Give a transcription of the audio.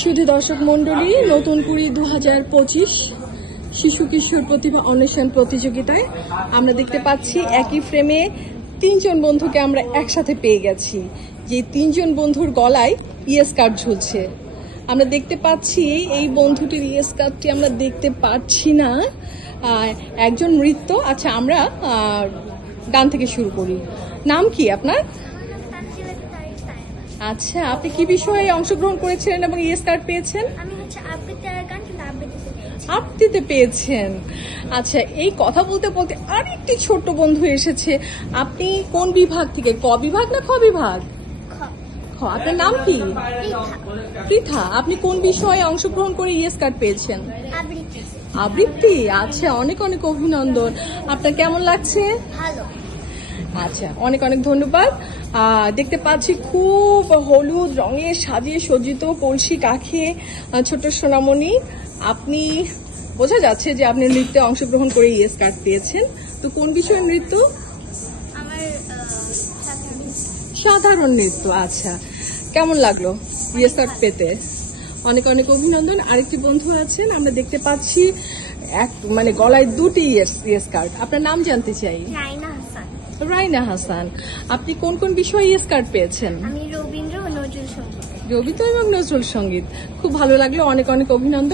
শুধু দর্শক মন্ডলী, নতুন কুড়ি 2025 শিশু কিশোর প্রতিভা অন্বেষণ প্রতিযোগিতায় আমরা দেখতে পাচ্ছি একই ফ্রেমে তিনজন বন্ধুকে আমরা একসাথে পেয়ে গেছি। যে তিনজন বন্ধুর গলায় ইয়েস কার্ড ঝুলছে। আমরা দেখতে পাচ্ছি এই বন্ধুটির ইয়েস কার্ডটি আমরা দেখতে পাচ্ছি না। একজন নৃত্য। আচ্ছা, আমরা গান থেকে শুরু করি। নাম কি আপনার? আচ্ছা, আপনি কি বিষয়ে অংশগ্রহণ করেছিলেন এবং ইয়েস কার্ড পেয়েছেন? আবৃত্তিতে পেয়েছেন। আচ্ছা, এই কথা বলতে বলতে আরেকটি ছোট্ট বন্ধু এসেছে। আপনি কোন বিভাগ থেকে? ক বিভাগ না খ বিভাগ? খ। আপনার নাম কি? পৃথা। আপনি কোন বিষয়ে অংশগ্রহণ করে ইয়েস কার্ড পেয়েছেন? আবৃত্তি। আচ্ছা, অনেক অনেক অভিনন্দন। আপনার কেমন লাগছে? আচ্ছা, অনেক অনেক ধন্যবাদ। দেখতে পাচ্ছি খুব হলুদ রঙে সাজিয়ে সজ্জিত কলসি কাখে ছোট সোনামণি। আপনি বোঝা যাচ্ছে যে আপনি নৃত্যে অংশগ্রহণ করে ইয়েস কার্ড পেয়েছেন। তো কোন বিষয়ের নৃত্য? সাধারণ নৃত্য। আচ্ছা, কেমন লাগলো ইয়েস কার্ড পেতে? অনেক অনেক অভিনন্দন। আরেকটি বন্ধু আছেন, আমরা দেখতে পাচ্ছি মানে গলায় দুটি ইয়েস কার্ড। আপনার নাম জানতে চাই। রাইনা হাসান। আপনি কোন কোন বিষয়ে ইয়েস কার্ড পেয়েছেন? আমি রবীন্দ্র ও নজরুল সঙ্গীত। রবীন্দ্র এবং নজরুল সঙ্গীত। খুব ভালো লাগলো, অনেক অনেক অভিনন্দন।